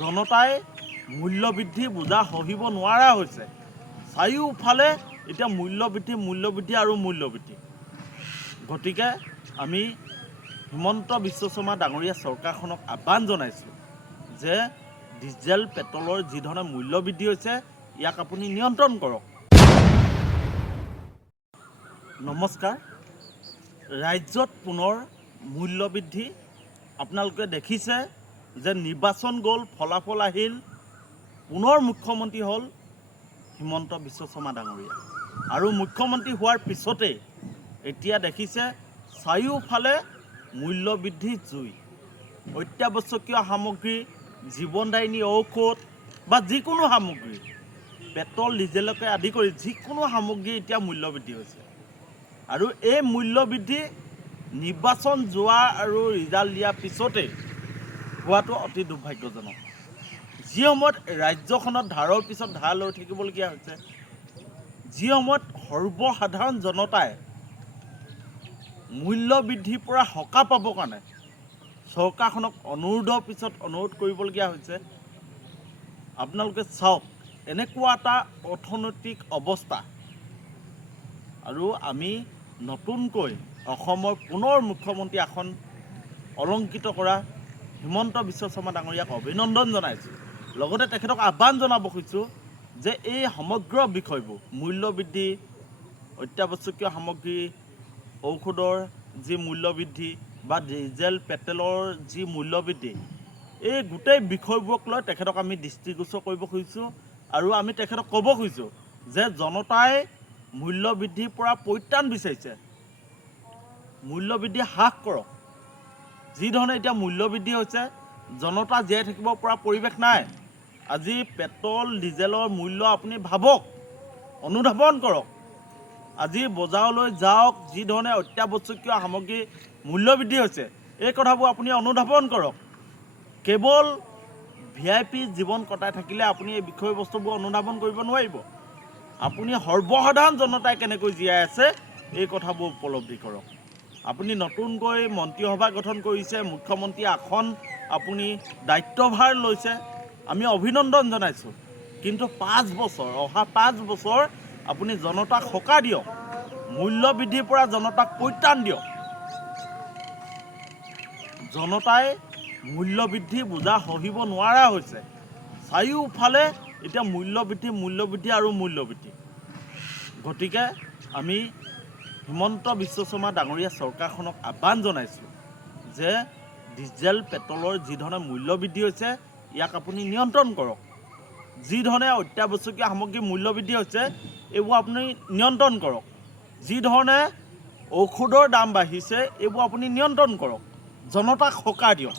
জনতাই মূল্যবৃদ্ধি বোজা সহিব নোৱাৰা হৈছে। চাৰিওফালে এতিয়া মূল্যবৃদ্ধি আৰু মূল্যবৃদ্ধি। গতিকে আমি হিমন্ত বিশ্ব শৰ্মা ডাঙৰীয়া চৰকাৰখনক আহ্বান জনাইছোঁ যে ডিজেল পেট্ৰলৰ যি ধৰণে মূল্যবৃদ্ধি হৈছে ইয়াক আপুনি নিয়ন্ত্ৰণ কৰক। নমস্কাৰ। ৰাজ্যত পুনৰ মূল্যবৃদ্ধি। আপোনালোকে দেখিছে যে নিৰ্বাচন গ'ল, ফলাফল আহিল, পুনৰ মুখ্যমন্ত্ৰী হ'ল হিমন্ত বিশ্ব শৰ্মা ডাঙৰীয়া। আৰু মুখ্যমন্ত্ৰী হোৱাৰ পিছতেই এতিয়া দেখিছে চাৰিওফালে মূল্যবৃদ্ধিৰ জুই। অত্যাৱশ্যকীয় সামগ্ৰী, জীৱনদায়িনী ঔষধ বা যিকোনো সামগ্ৰী, পেট্ৰল ডিজেলকে আদি কৰি যিকোনো সামগ্ৰী এতিয়া মূল্যবৃদ্ধি হৈছে। আৰু এই মূল্যবৃদ্ধি নিৰ্বাচন যোৱা আৰু ৰিজাল্ট দিয়াৰ পিছতেই হোৱাটো অতি দুৰ্ভাগ্যজনক। যি সময়ত ৰাজ্যখনত ধাৰৰ পিছত ধাৰ লৈ থাকিবলগীয়া হৈছে, যি সময়ত সৰ্বসাধাৰণ জনতাই মূল্যবৃদ্ধিৰ পৰা সকাহ পাবৰ কাৰণে চৰকাৰখনক অনুৰোধৰ পিছত অনুৰোধ কৰিবলগীয়া হৈছে। আপোনালোকে চাওক, এনেকুৱা এটা অৰ্থনৈতিক অৱস্থা। আৰু আমি নতুনকৈ অসমৰ পুনৰ মুখ্যমন্ত্ৰী আসন অলংকৃত কৰা হিমন্ত বিশ্ব শৰ্মা ডাঙৰীয়াক অভিনন্দন জনাইছোঁ। লগতে তেখেতক আহ্বান জনাব খুজিছোঁ যে এই সমগ্ৰ বিষয়বোৰ মূল্যবৃদ্ধি, অত্যাৱশ্যকীয় সামগ্ৰী, ঔষধৰ যি মূল্যবৃদ্ধি বা ডিজেল পেট্ৰলৰ যি মূল্যবৃদ্ধি, এই গোটেই বিষয়বোৰক লৈ তেখেতক আমি দৃষ্টিগোচৰ কৰিব খুজিছোঁ। আৰু আমি তেখেতক ক'ব খুজিছোঁ যে জনতাই মূল্যবৃদ্ধিৰ পৰা পৰিত্ৰাণ বিচাৰিছে, মূল্যবৃদ্ধি হ্ৰাস কৰক। যি ধৰণে এতিয়া মূল্যবৃদ্ধি হৈছে, জনতা জীয়াই থাকিব পৰা পৰিৱেশ নাই। আজি পেট্ৰল ডিজেলৰ মূল্য আপুনি ভাবক, অনুধাৱন কৰক। আজি বজাৰলৈ যাওক, যি ধৰণে অত্যাৱশ্যকীয় সামগ্ৰী মূল্যবৃদ্ধি হৈছে, এই কথাবোৰ আপুনি অনুধাৱন কৰক। কেৱল VIP জীৱন কটাই থাকিলে আপুনি এই বিষয়বস্তুবোৰ অনুধাৱন কৰিব নোৱাৰিব। আপুনি সৰ্বসাধাৰণ জনতাই কেনেকৈ জীয়াই আছে এই কথাবোৰ উপলব্ধি কৰক। আপুনি নতুনকৈ মন্ত্ৰীসভা গঠন কৰিছে, মুখ্যমন্ত্ৰী আসন আপুনি দায়িত্বভাৰ লৈছে, আমি অভিনন্দন জনাইছোঁ। কিন্তু 5 বছৰ, অহা 5 বছৰ আপুনি জনতাক সকাহ দিয়ক, মূল্যবৃদ্ধিৰ পৰা জনতাক পৰিত্ৰাণ দিয়ক। জনতাই মূল্যবৃদ্ধি বোজা সহিব নোৱাৰা হৈছে। চাৰিওফালে এতিয়া মূল্যবৃদ্ধি আৰু মূল্যবৃদ্ধি। গতিকে আমি হিমন্ত বিশ্ব শৰ্মা ডাঙৰীয়া চৰকাৰখনক আহ্বান জনাইছোঁ যে ডিজেল পেট্ৰলৰ যি ধৰণে মূল্যবৃদ্ধি হৈছে ইয়াক আপুনি নিয়ন্ত্ৰণ কৰক। যি ধৰণে অত্যাৱশ্যকীয় সামগ্ৰীৰ মূল্যবৃদ্ধি হৈছে এইবোৰ আপুনি নিয়ন্ত্ৰণ কৰক। যি ধৰণে ঔষধৰ দাম বাঢ়িছে এইবোৰ আপুনি নিয়ন্ত্ৰণ কৰক। জনতাক সকাহ দিয়ক।